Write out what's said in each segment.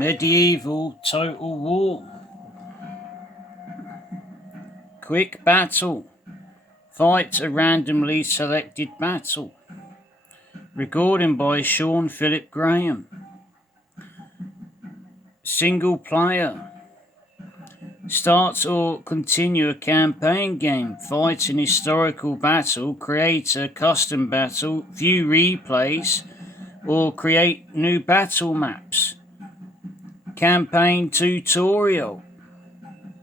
Medieval total war. Quick battle. Fight a randomly selected battle. Recording by Sean Philip Graham. Single player. Start or continue a campaign game. Fight an historical battle. Create a custom battle. View replays. Or create new battle maps. Campaign tutorial.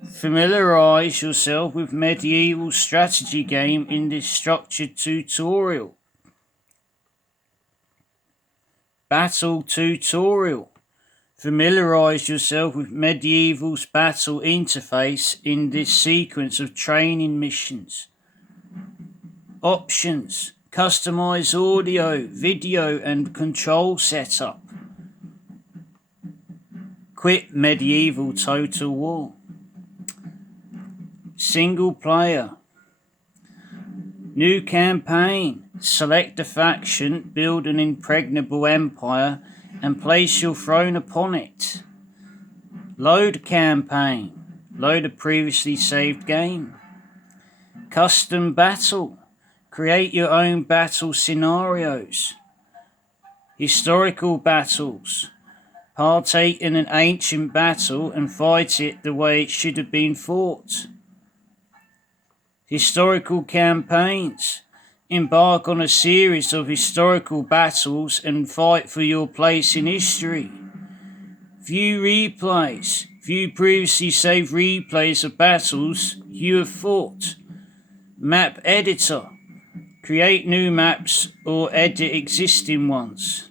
Familiarize yourself with medieval strategy game in this structured tutorial. Battle tutorial. Familiarize yourself with medieval's battle interface in this sequence of training missions. Options. Customize audio, video and control setup. Quit medieval total war. Single player. New campaign. Select a faction, build an impregnable empire, and place your throne upon it. Load campaign. Load a previously saved game. Custom battle. Create your own battle scenarios. Historical battles. Partake in an ancient battle and fight it the way it should have been fought. Historical campaigns. Embark on a series of historical battles and fight for your place in history. View replays. View previously saved replays of battles you have fought. Map editor. Create new maps or edit existing ones.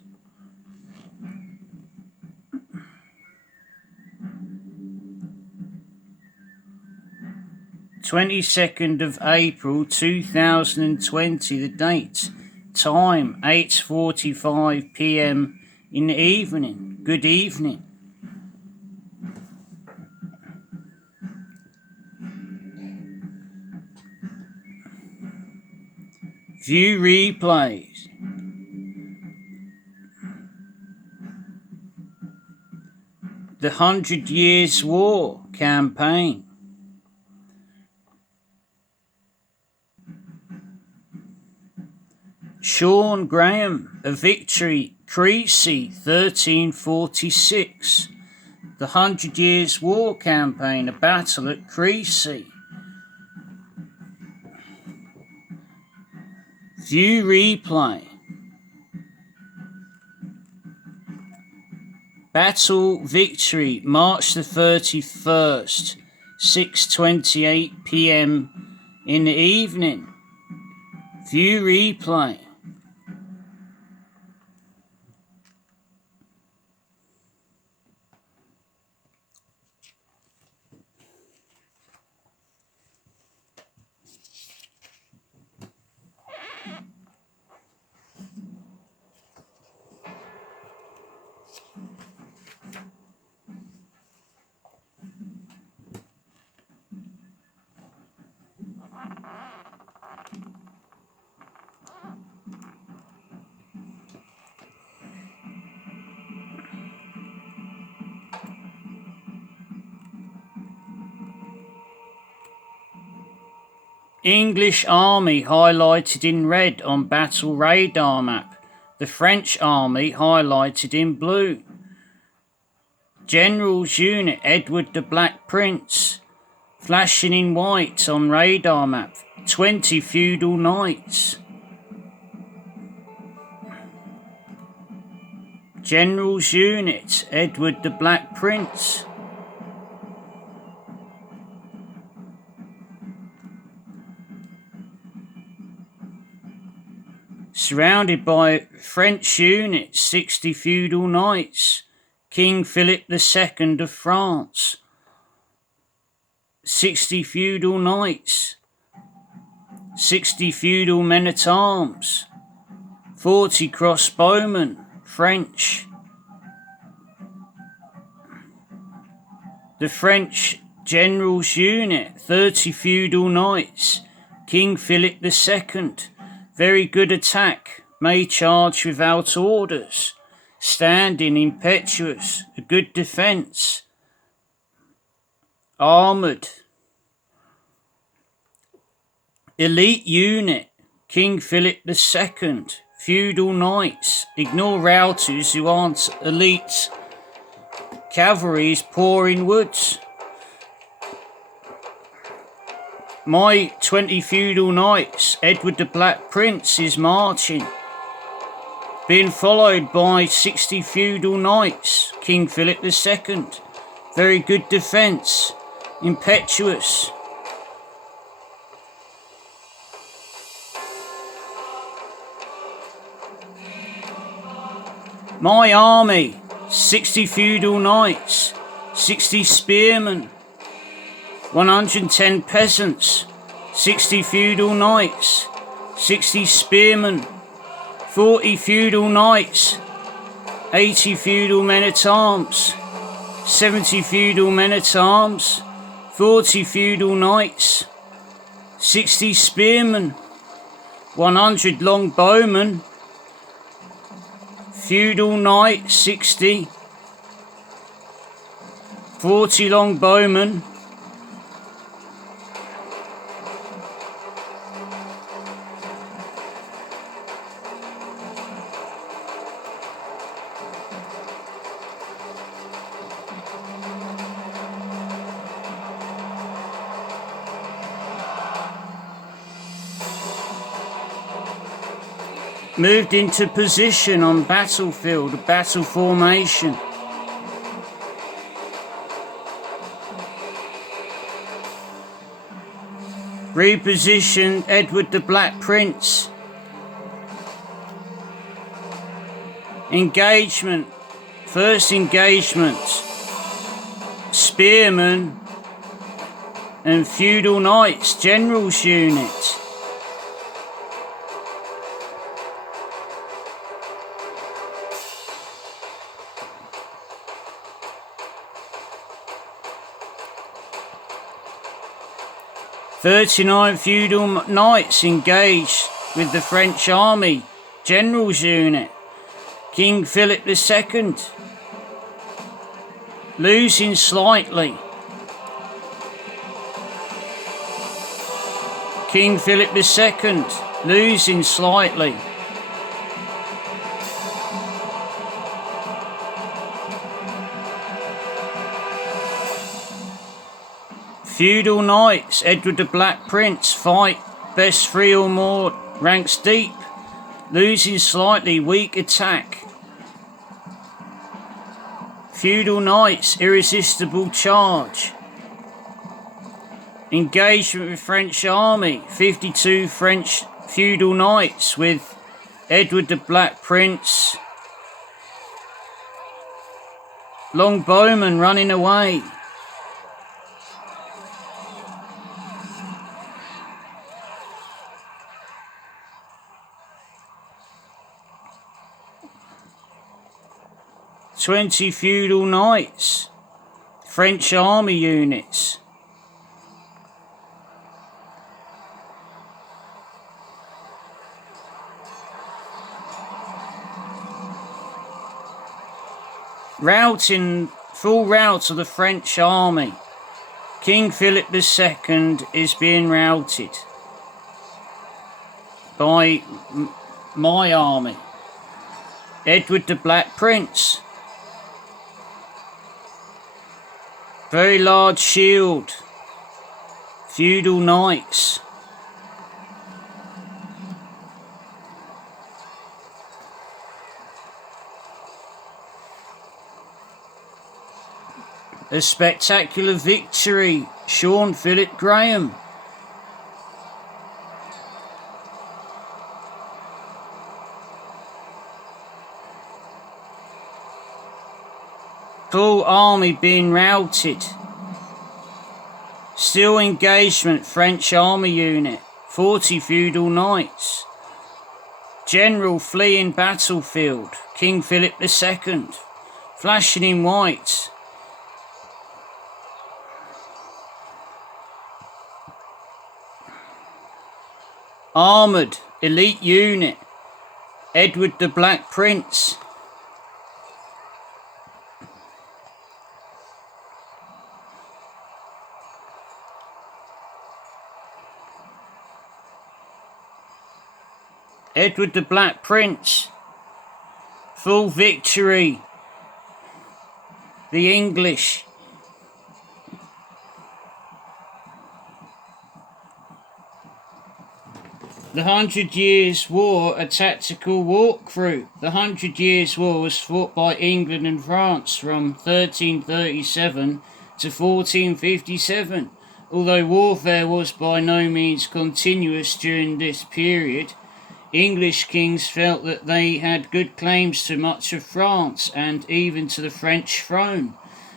April 22nd, 2020, the date. Time 8:45 p.m. in the evening. Good evening. View replays. The 100 Years' War campaign. Sean Graham, a victory, Crecy, 1346. The 100 Years' War campaign, a battle at Crecy. View replay. Battle victory, March the 31st, 6:28 p.m. in the evening. View replay. English Army highlighted in red on battle radar map. The French Army highlighted in blue. General's unit Edward the Black Prince flashing in white on radar map. 20 feudal knights. General's unit Edward the Black Prince. Surrounded by French units, 60 feudal knights. King Philip II of France. 60 feudal knights. 60 feudal men-at-arms. 40 crossbowmen, French. The French General's unit, 30 feudal knights. King Philip II. Very good attack, may charge without orders. standing, impetuous, a good defence. Armoured. Elite unit, King Philip II. Feudal knights, ignore routers who aren't elite. Cavalry's pouring woods. My 20 feudal knights, Edward the Black Prince, is marching, being followed by 60 feudal knights, King Philip II. Very good defence, impetuous. My army, 60 feudal knights, 60 spearmen, 110 peasants, 60 feudal knights, 60 spearmen, 40 feudal knights, 80 feudal men-at-arms, 70 feudal men-at-arms, 40 feudal knights, 60 spearmen, 100 longbowmen, feudal knight 60, 40 longbowmen, moved into position on battlefield, a battle formation. Repositioned Edward the Black Prince. Engagement, first engagement, spearmen and feudal knights, generals unit. "39 feudal knights engaged with the French army, generals unit, King Philip II, losing slightly. King Philip II, losing slightly. Feudal knights, Edward the Black Prince, fight, best 3 or more, ranks deep, losing slightly, weak attack. Feudal knights, irresistible charge. Engagement with French army, 52 French feudal knights with Edward the Black Prince. Longbowmen running away. "20 feudal knights, French army units. Routing, full rout of the French army. King Philip II is being routed by my army. Edward the Black Prince. Very large shield. Feudal knights. A spectacular victory, Sean Philip Graham. Full army being routed. Still engagement, French army unit, 40 feudal knights. General fleeing battlefield, King Philip II, flashing in white. Armoured, elite unit, Edward the Black Prince. Edward the Black Prince. Full victory. The English. The 100 Years' War, a tactical walkthrough. The 100 Years' War was fought by England and France from 1337 to 1457. Although warfare was by no means continuous during this period, English kings felt that they had good claims to much of France and even to the French throne.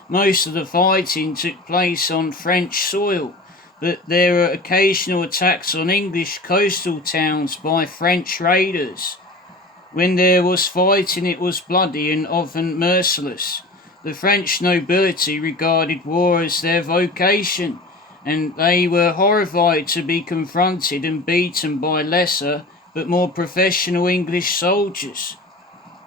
Most of the fighting took place on French soil, but there were occasional attacks on English coastal towns by French raiders. When there was fighting, it was bloody and often merciless. The French nobility regarded war as their vocation, and they were horrified to be confronted and beaten by lesser but more professional English soldiers.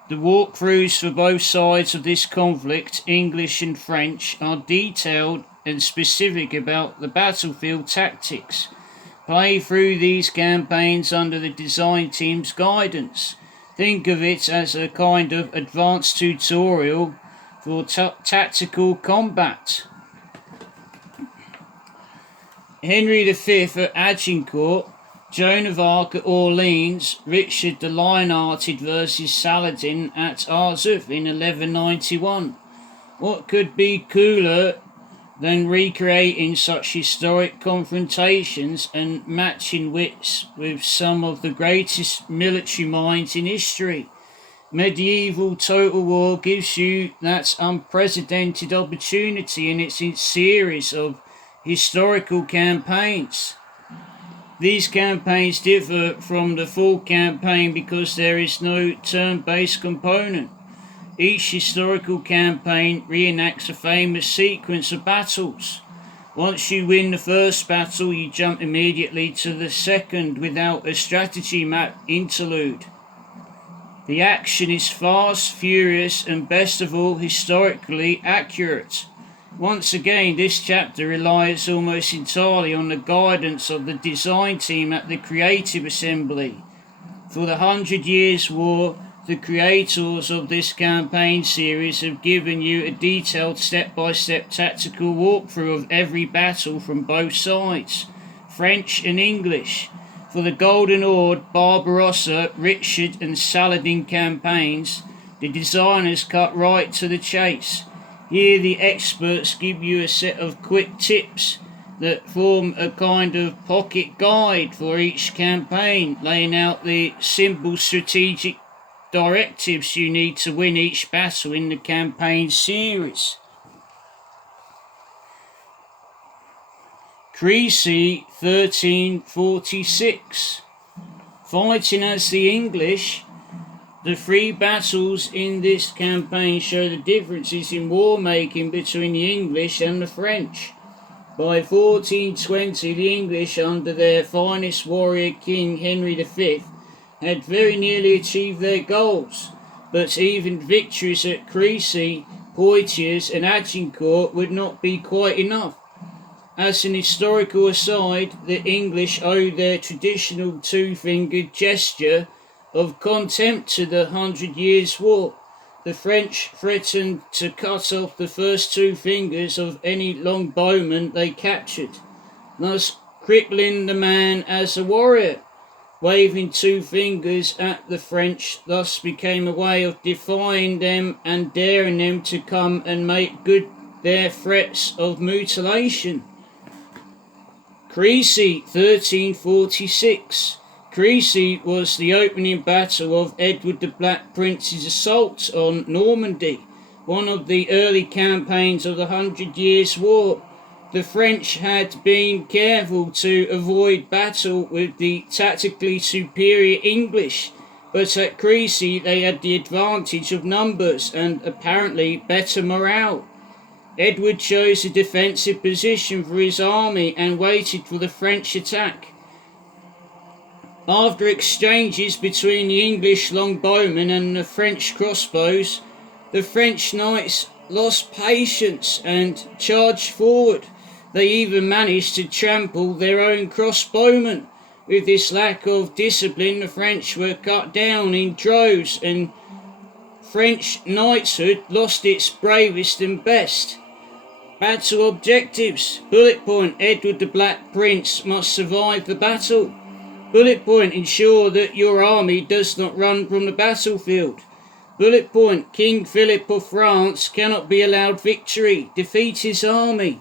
The walkthroughs for both sides of this conflict, English and French, are detailed and specific about the battlefield tactics. Play through these campaigns under the design team's guidance. Think of it as a kind of advanced tutorial for tactical combat. Henry V at Agincourt, Joan of Arc at Orleans, Richard the Lion-Hearted versus Saladin at Arzuf in 1191. What could be cooler than recreating such historic confrontations and matching wits with some of the greatest military minds in history? Medieval Total War gives you that unprecedented opportunity in its series of historical campaigns. These campaigns differ from the full campaign because there is no turn-based component. Each historical campaign reenacts a famous sequence of battles. Once you win the first battle, you jump immediately to the second without a strategy map interlude. The action is fast, furious, and best of all, historically accurate. Once again, this chapter relies almost entirely on the guidance of the design team at the Creative Assembly. For the 100 Years' War, the creators of this campaign series have given you a detailed step-by-step tactical walkthrough of every battle from both sides, French and English. For the Golden Horde, Barbarossa, Richard and Saladin campaigns, the designers cut right to the chase. Here the experts give you a set of quick tips that form a kind of pocket guide for each campaign, laying out the simple strategic directives you need to win each battle in the campaign series. Crecy 1346. Fighting as the English, the three battles in this campaign show the differences in war making between the English and the French. By 1420, the English, under their finest warrior king Henry V, had very nearly achieved their goals, but even victories at Crecy, Poitiers and Agincourt would not be quite enough. As an historical aside, the English owe their traditional two-fingered gesture of contempt to the 100 Years' War. The French threatened to cut off the first two fingers of any longbowman they captured, thus crippling the man as a warrior. Waving two fingers at the French thus became a way of defying them and daring them to come and make good their threats of mutilation. Crecy 1346. Crecy was the opening battle of Edward the Black Prince's assault on Normandy, one of the early campaigns of the 100 Years' War. The French had been careful to avoid battle with the tactically superior English, but at Crecy they had the advantage of numbers and apparently better morale. Edward chose a defensive position for his army and waited for the French attack. After exchanges between the English longbowmen and the French crossbows, the French knights lost patience and charged forward. They even managed to trample their own crossbowmen, With this lack of discipline, the French were cut down in droves, and French knighthood lost its bravest and best. Battle objectives. Bullet point: Edward the Black Prince must survive the battle. Bullet point: ensure that your army does not run from the battlefield. Bullet point: King Philip of France cannot be allowed victory. Defeat his army.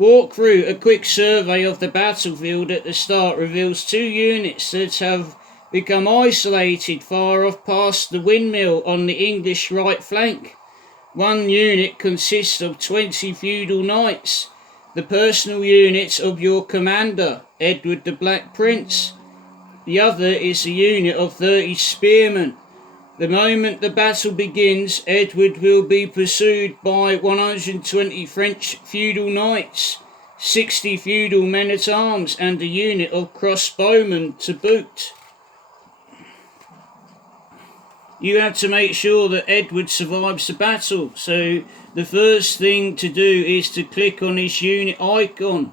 Walk through: a quick survey of the battlefield at the start reveals 2 units that have become isolated far off past the windmill on the English right flank. 1 unit consists of 20 feudal knights, the personal units of your commander, Edward the Black Prince. The other is a unit of 30 spearmen. The moment the battle begins, Edward will be pursued by 120 French feudal knights, 60 feudal men-at-arms, and a unit of crossbowmen to boot. You have to make sure that Edward survives the battle, so the first thing to do is to click on his unit icon,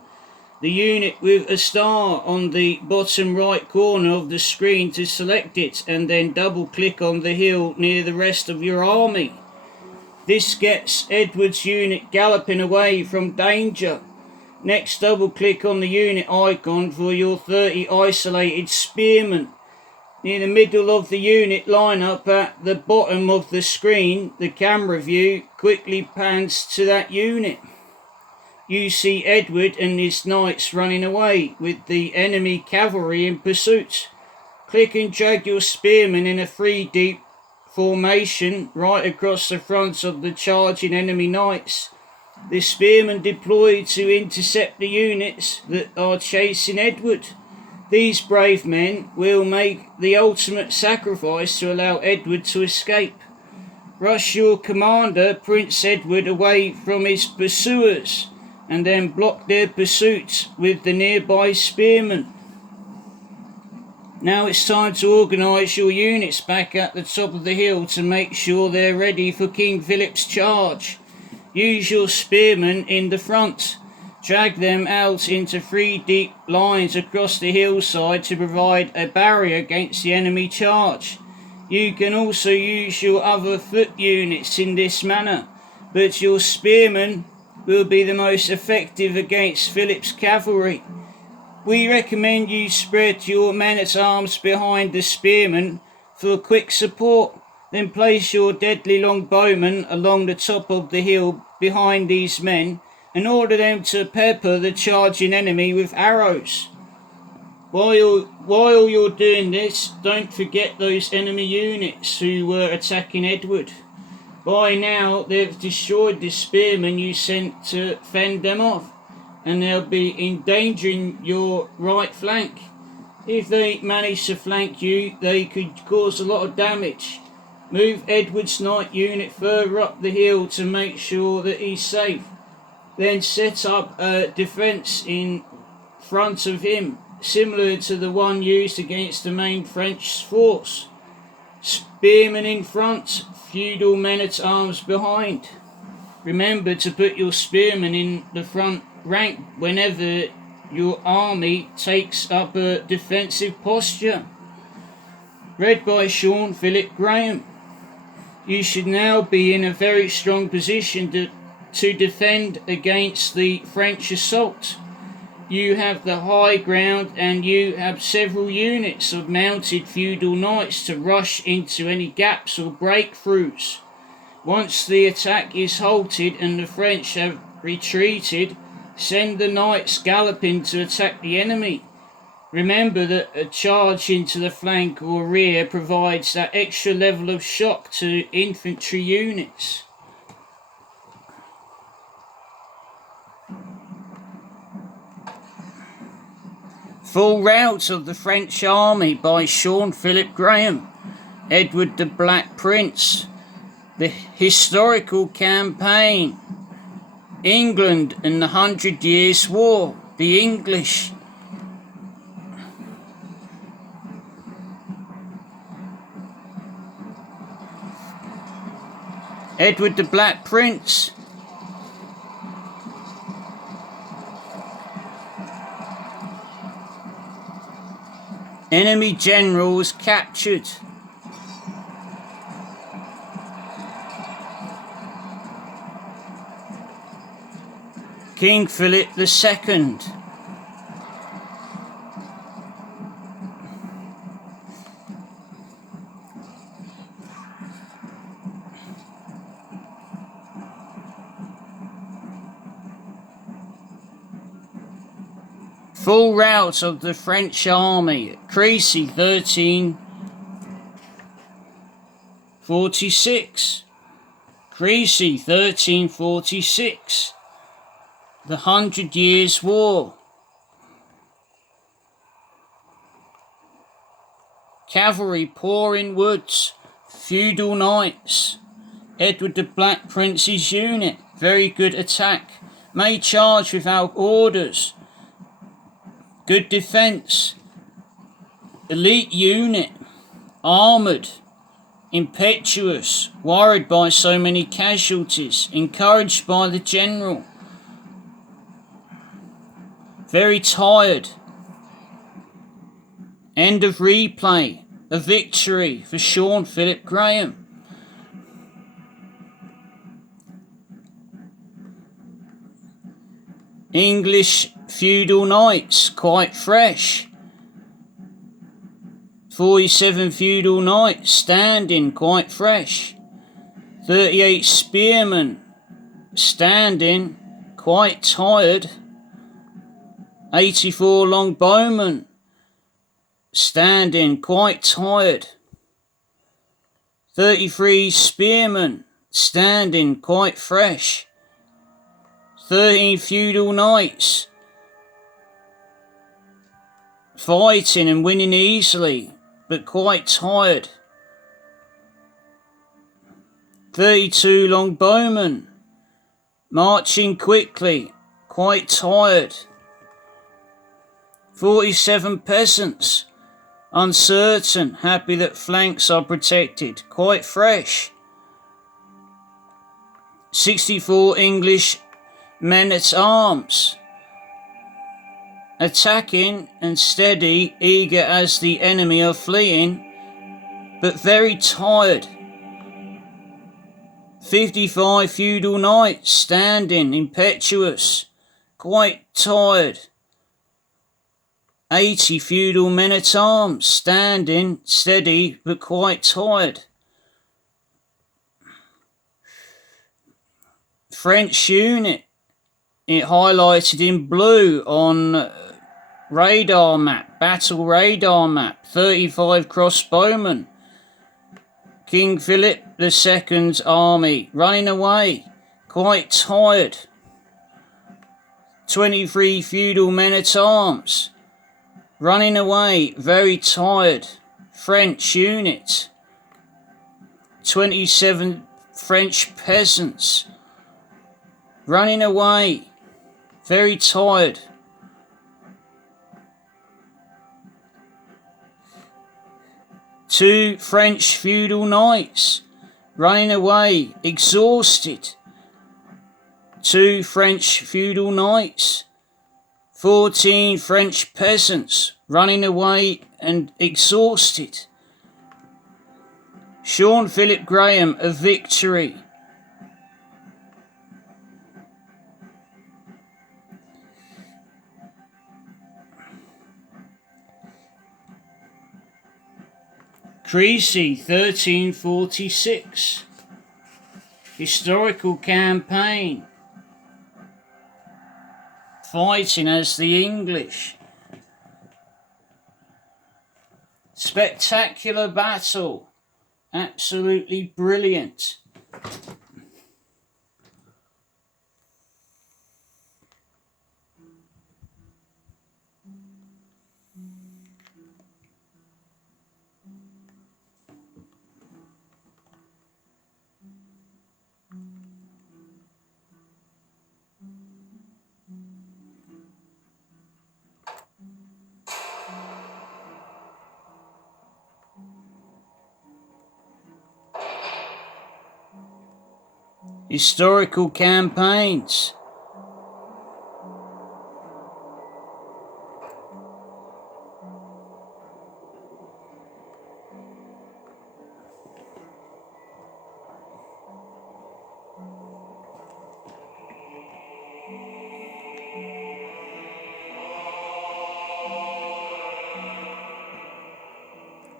the unit with a star on the bottom right corner of the screen, to select it, and then double click on the hill near the rest of your army. This gets Edward's unit galloping away from danger. Next, double click on the unit icon for your 30 isolated spearmen. Near the middle of the unit lineup at the bottom of the screen, the camera view quickly pans to that unit. You see Edward and his knights running away, with the enemy cavalry in pursuit. Click and drag your spearmen in a 3-deep formation right across the front of the charging enemy knights. The spearmen deploy to intercept the units that are chasing Edward. These brave men will make the ultimate sacrifice to allow Edward to escape. Rush your commander, Prince Edward, away from his pursuers, and then block their pursuit with the nearby spearmen. Now it's time to organise your units back at the top of the hill to make sure they're ready for King Philip's charge. Use your spearmen in the front. Drag them out into 3 deep lines across the hillside to provide a barrier against the enemy charge. You can also use your other foot units in this manner, but your spearmen will be the most effective against Philip's cavalry. We recommend you spread your men-at-arms behind the spearmen for quick support. Then place your deadly longbowmen along the top of the hill behind these men and order them to pepper the charging enemy with arrows. While you're doing this, don't forget those enemy units who were attacking Edward. By now, they've destroyed the spearmen you sent to fend them off, and they'll be endangering your right flank. If they manage to flank you, they could cause a lot of damage. Move Edward's knight unit further up the hill to make sure that he's safe. Then set up a defence in front of him, similar to the one used against the main French force. Spearmen in front, feudal men-at-arms behind. Remember to put your spearmen in the front rank whenever your army takes up a defensive posture. Read by Sean Philip Graham. You should now be in a very strong position to defend against the French assault. You have the high ground, and you have several units of mounted feudal knights to rush into any gaps or breakthroughs. Once the attack is halted and the French have retreated, send the knights galloping to attack the enemy. Remember that a charge into the flank or rear provides that extra level of shock to infantry units. Full rout of the French army by Sean Philip Graham. Edward the Black Prince. The historical campaign. England and the 100 Years' War. The English. Edward the Black Prince. Enemy generals captured. King Philip II. Full rout of the French army at Crecy 1346. Crecy 1346. The 100 Years' War. Cavalry pouring woods. Feudal knights. Edward the Black Prince's unit. Very good attack. May charge without orders. Good defense. Elite unit. Armored. Impetuous. Worried by so many casualties. Encouraged by the general. Very tired. End of replay. A victory for Sean Philip Graham. English feudal knights, quite fresh. 47 feudal knights standing, quite fresh. 38 spearmen standing, quite tired. 84 longbowmen standing, quite tired. 33 spearmen standing, quite fresh. 13 feudal knights fighting and winning easily, but quite tired. 32 longbowmen marching quickly, quite tired. 47 peasants uncertain, happy that flanks are protected, quite fresh. 64 English men-at-arms attacking and steady, eager as the enemy are fleeing, but very tired. 55 feudal knights standing, impetuous, quite tired. 80 feudal men-at-arms standing, steady, but quite tired. French unit, it highlighted in blue on radar map, battle radar map. 35 crossbowmen. King Philip II's army running away, quite tired. 23 feudal men-at-arms running away, very tired. French unit. 27 French peasants running away, very tired. Two French feudal knights running away, exhausted. 2 French feudal knights. 14 French peasants running away and exhausted. Sean Philip Graham, a victory. Crecy 1346. Historical campaign. Fighting as the English. Spectacular battle. Absolutely brilliant. Historical campaigns.